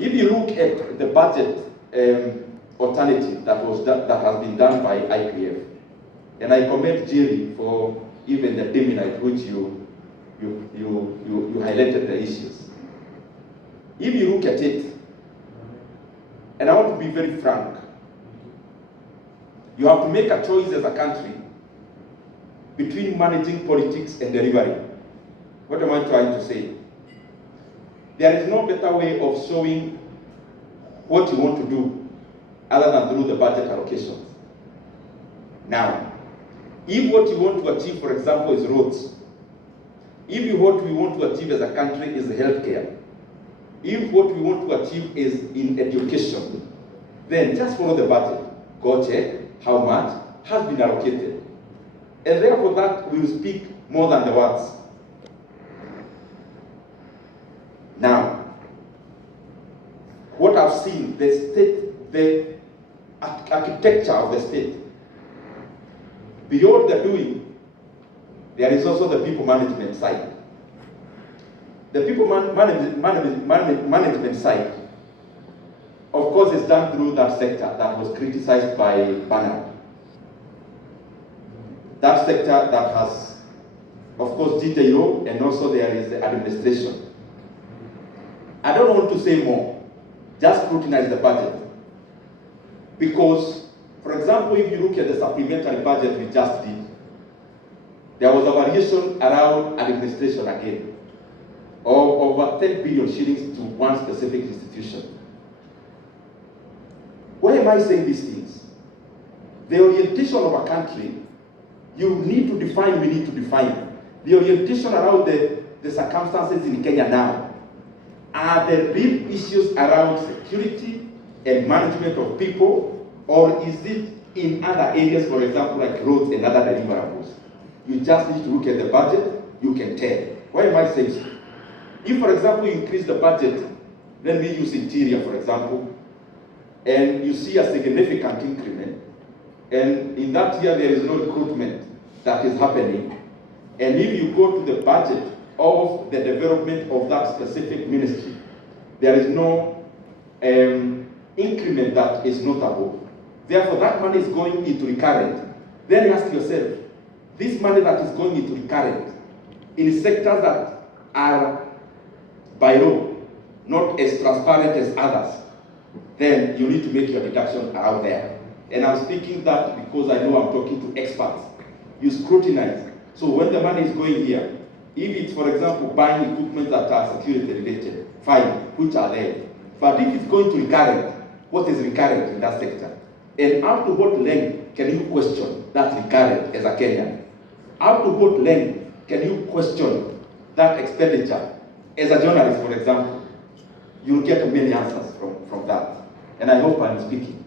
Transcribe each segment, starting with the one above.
If you look at the budget alternative that has been done by IPF, and I commend Jerry for even the demeanor which you highlighted the issues. If you look at it, and I want to be very frank, you have to make a choice as a country between managing politics and delivery. What am I trying to say? There is no better way of showing what you want to do other than through the budget allocations. Now, if what you want to achieve, for example, is roads, if what we want to achieve as a country is healthcare, if what we want to achieve is in education, then just follow the budget. Go check how much has been allocated. And therefore that will speak more than the words. Now, what I've seen, the state, the architecture of the state, beyond the doing, there is also the people management side. The people management side, of course, is done through that sector that was criticized by Bernard. That sector that has, of course, detail, and also there is the administration. I don't want to say more, just scrutinize the budget. Because, for example, if you look at the supplementary budget we just did, there was a variation around administration again, of over 10 billion shillings to one specific institution. Why am I saying these things? The orientation of a country, you need to define, we need to define. The orientation around the circumstances in Kenya now are the real issues around security and management of people, or is it in other areas, for example, like roads and other deliverables? You just need to look at the budget, you can tell. Why am I saying so? If, for example, you increase the budget, then we use interior, for example, and you see a significant increment, and in that year there is no recruitment that is happening, and if you go to the budget of the development of that specific ministry, there is no increment that is notable. Therefore, that money is going into recurrent. Then ask yourself, this money that is going into recurrent in sectors that are by law not as transparent as others, then you need to make your deduction out there. And I'm speaking that because I know I'm talking to experts. You scrutinize. So when the money is going here, if it's, for example, buying equipment that are security related, fine, which are there. But if it's going to recurrent, what is recurrent in that sector? And up to what length can you question that recurrent as a Kenyan? Up to what length can you question that expenditure? As a journalist, for example, you'll get many answers from that. And I hope I'm speaking.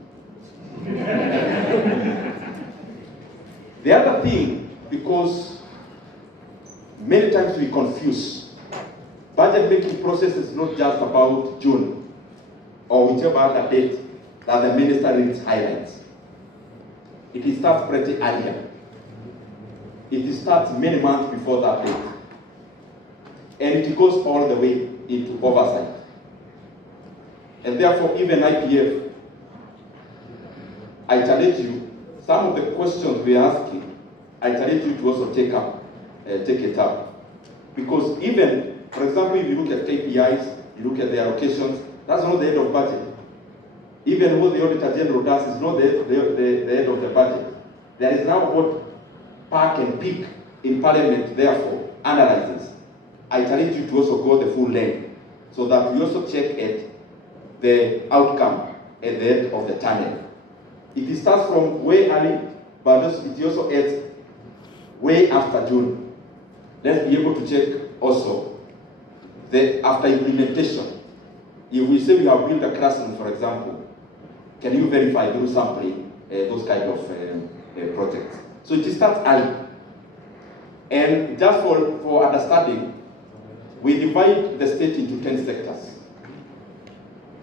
The other thing, because many times we confuse, budget making process is not just about June or whichever other date that the minister reads highlights. It starts pretty earlier. It starts many months before that date. And it goes all the way into oversight. And therefore, even IPF, I challenge you, some of the questions we are asking, I challenge you to also take it up. Because even, for example, if you look at KPIs, you look at the allocations, that's not the end of budget. Even what the Auditor General does is not the end of the budget. There is now what Park and Peak in Parliament, therefore, analyzes. I challenge you to also go the full length, so that we also check at the outcome at the end of the tunnel. It starts from way early, but it also ends way after June. Let's be able to check also the after implementation. If we say we have built a classroom, for example, can you verify through sampling those kind of projects? So it starts early. And just for understanding, we divide the state into 10 sectors.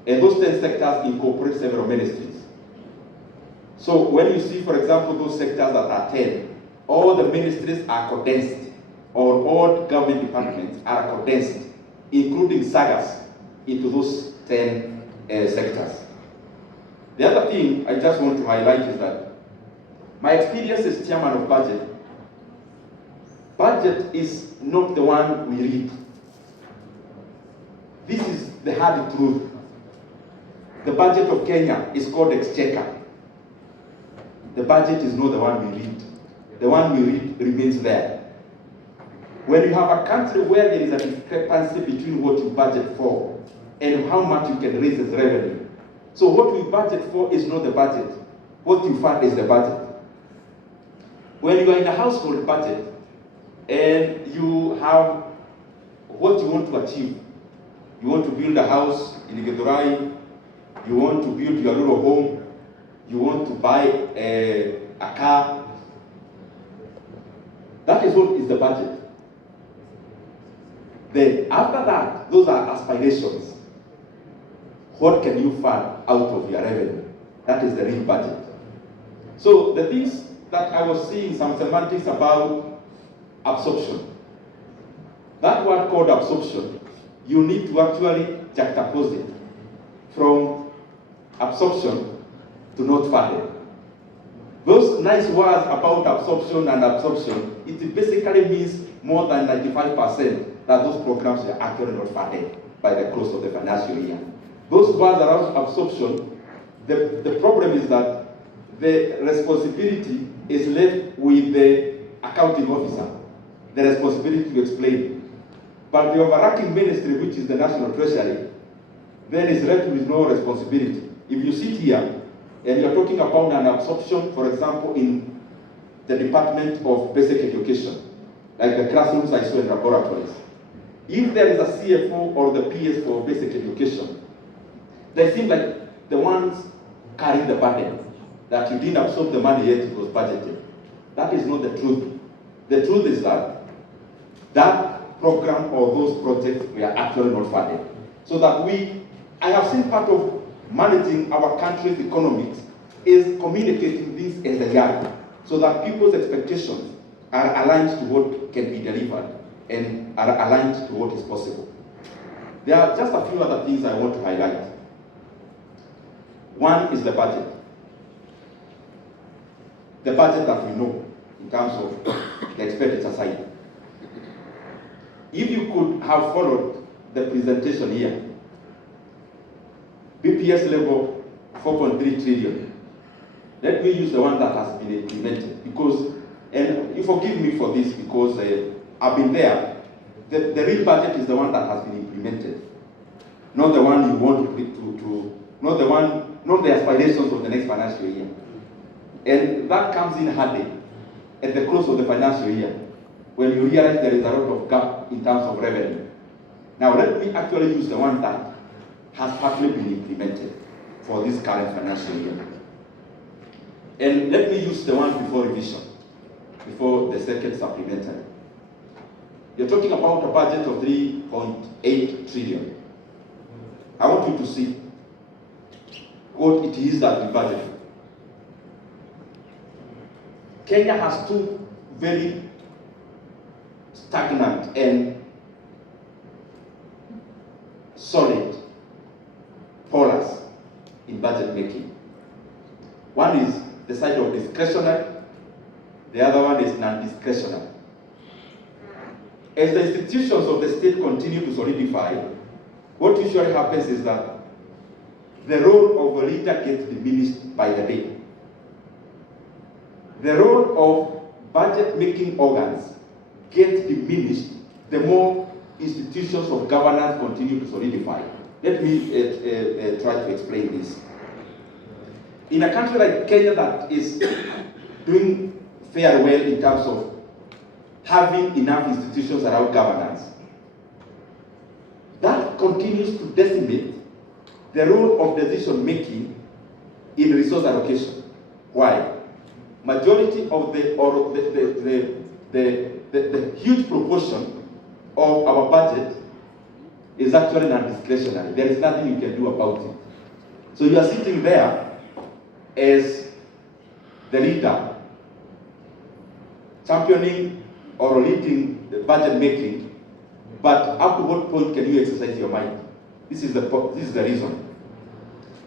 And those 10 sectors incorporate several ministries. So when you see, for example, those sectors that are 10, all the ministries are condensed, or all government departments are condensed, including sagas, into those 10 sectors. The other thing I just want to highlight is that my experience as chairman of budget is not the one we read. This is the hard truth. The budget of Kenya is called exchequer. The budget is not the one we read. The one we read remains there. When you have a country where there is a discrepancy between what you budget for and how much you can raise as revenue. So what we budget for is not the budget. What you fund is the budget. When you are in a household budget and you have what you want to achieve, you want to build a house in Githurai, you want to build your little home, you want to buy a car, that is what is the budget. Then after that, those are aspirations. What can you fund out of your revenue? That is the real budget. So the things that I was seeing, some semantics about absorption. That word called absorption, you need to actually juxtapose it from absorption to not funded. Those nice words about absorption and absorption, it basically means more than 95% that those programs are actually not funded by the close of the financial year. Those words around absorption, the problem is that the responsibility is left with the accounting officer, the responsibility to explain. But the overarching ministry, which is the National Treasury, then is left with no responsibility. If you sit here and you're talking about an absorption, for example, in the Department of Basic Education, like the classrooms I saw in laboratories, if there is a CFO or the PS for basic education, they seem like the ones carrying the burden, that you didn't absorb the money yet it was budgeted. That is not the truth. The truth is that that program or those projects were actually not funded. So that I have seen part of managing our country's economics is communicating this as a yard, so that people's expectations are aligned to what can be delivered and are aligned to what is possible. There are just a few other things I want to highlight. One is the budget. The budget that we know in terms of the expenditure side. If you could have followed the presentation here, BPS level 4.3 trillion. Let me use the one that has been implemented because, and you forgive me for this because I've been there. The real budget is the one that has been implemented, not the one you want not the aspirations of the next financial year. And that comes in handy at the close of the financial year when you realize there is a lot of gap in terms of revenue. Now let me actually use the one that has partly been implemented for this current financial year. And let me use the one before revision, before the second supplementary. You're talking about a budget of 3.8 trillion. I want you to see what it is that we budget for. Kenya has two very stagnant and solid polars in budget making. One is the side of discretionary, the other one is non-discretionary. As the institutions of the state continue to solidify, what usually happens is that the role of a leader gets diminished by the day. The role of budget-making organs gets diminished the more institutions of governance continue to solidify. Let me try to explain this. In a country like Kenya that is doing fairly well in terms of having enough institutions around governance, that continues to decimate the role of decision making in resource allocation. Why? Majority of the huge proportion of our budget is actually non-discretionary. There is nothing you can do about it. So you are sitting there as the leader, championing or leading the budget making, but up to what point can you exercise your mind? This is the reason.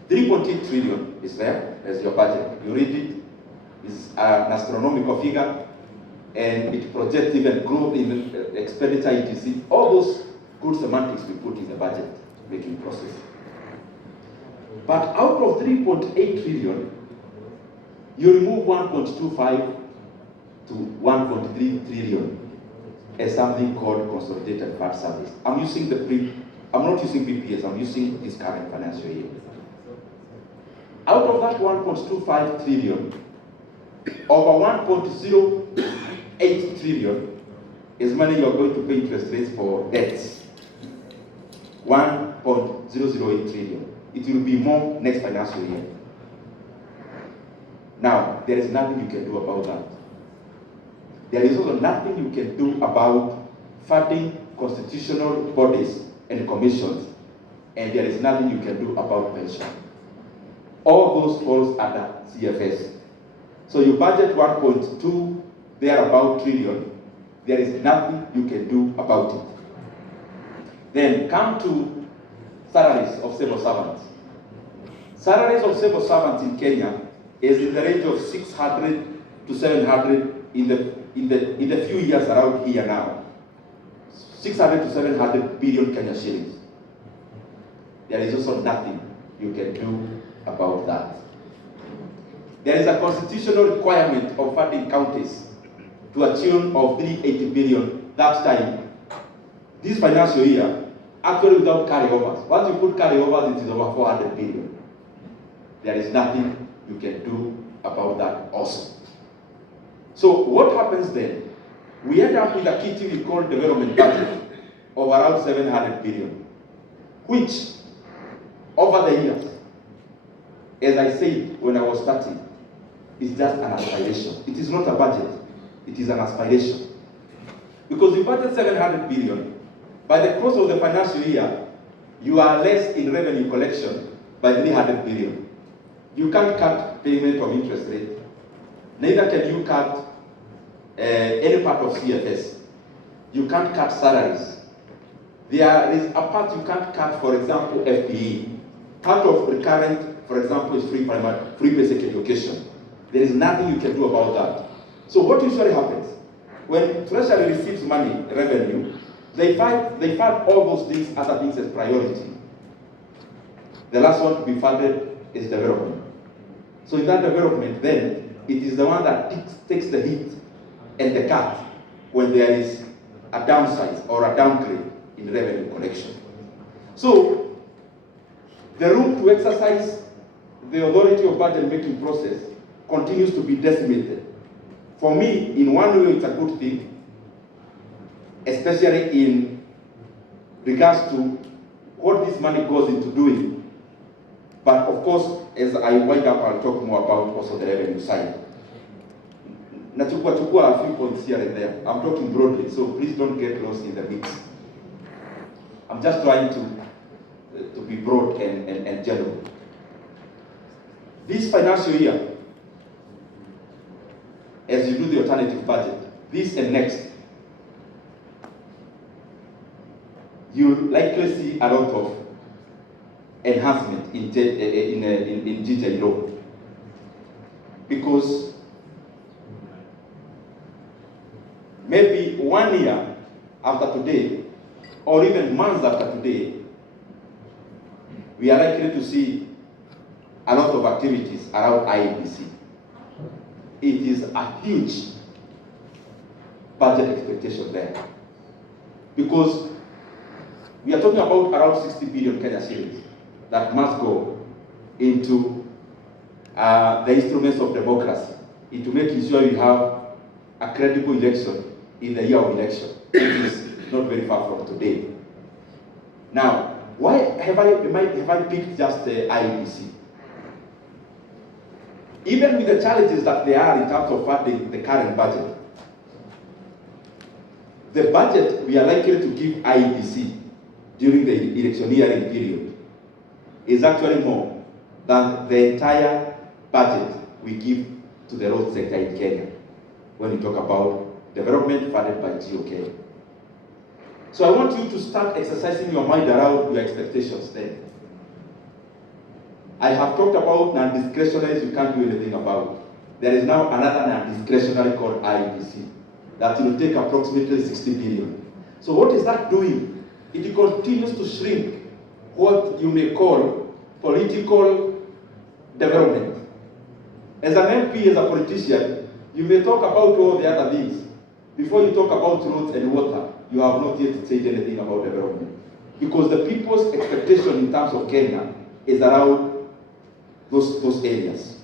3.8 trillion is there as your budget. You read it, it's an astronomical figure, and it projects even growth in the expenditure, etc. All those good semantics we put in the budget making process. But out of 3.8 trillion, you remove 1.25 to 1.3 trillion as something called consolidated fund service. I'm not using PPS, I'm using this current financial year. Out of that 1.25 trillion, over 1.08 trillion is money you are going to pay interest rates for debts. 1.008 trillion. It will be more next financial year. Now, there is nothing you can do about that. There is also nothing you can do about funding constitutional bodies and commissions, and there is nothing you can do about pension. All those falls under CFS. So you budget 1.2, thereabout trillion, there is nothing you can do about it. Then come to salaries of civil servants. Salaries of civil servants in Kenya is in the range of 600 to 700 in the few years around here now. 600 to 700 billion Kenya shillings. There is also nothing you can do about that. There is a constitutional requirement of funding counties to a tune of 380 billion that time. This financial year, actually without carryovers. Once you put carryovers, it is over 400 billion. There is nothing you can do about that also. So what happens then? We end up with a kitty we call development budget of around 700 billion, which over the years, as I said when I was starting, is just an aspiration. It is not a budget, it is an aspiration. Because you budget 700 billion, by the course of the financial year, you are less in revenue collection by 300 billion. You can't cut payment of interest rate. Neither can you cut any part of CFS. You can't cut salaries. There is a part you can't cut, for example, FPE. Part of recurrent, for example, is free basic education. There is nothing you can do about that. So what usually happens? When Treasury receives money, revenue, they find all those things, other things as priority. The last one to be funded is development. So in that development, then, it is the one that takes the hit and the cut when there is a downsize or a downgrade in revenue collection. So, the room to exercise the authority of budget making process continues to be decimated. For me, in one way, it's a good thing, especially in regards to what this money goes into doing. But of course, as I wind up, I'll talk more about also the revenue side. Nachukua a few points here and there. I'm talking broadly, so please don't get lost in the mix. I'm just trying to be broad and general. This financial year, as you do the alternative budget, this and next, you likely see a lot of enhancement in GJ law. Because maybe 1 year after today, or even months after today, we are likely to see a lot of activities around IEBC. It is a huge budget expectation there. Because we are talking about around 60 billion Kenya shillings that must go into the instruments of democracy, into making sure you have a credible election in the year of election, which is not very far from today. Now, why have I picked just the IEBC? Even with the challenges that there are in terms of funding the current budget, the budget we are likely to give IEBC during the electioneering period is actually more than the entire budget we give to the road sector in Kenya when we talk about development funded by GOK. So I want you to start exercising your mind around your expectations then. I have talked about non-discretionaries you can't do anything about. There is now another non-discretionary called IBC that will take approximately 60 billion. So what is that doing? It continues to shrink what you may call political development. As an MP, as a politician, you may talk about all the other things. Before you talk about roads and water, you have not yet said anything about development. Because the people's expectation in terms of Kenya is around those areas.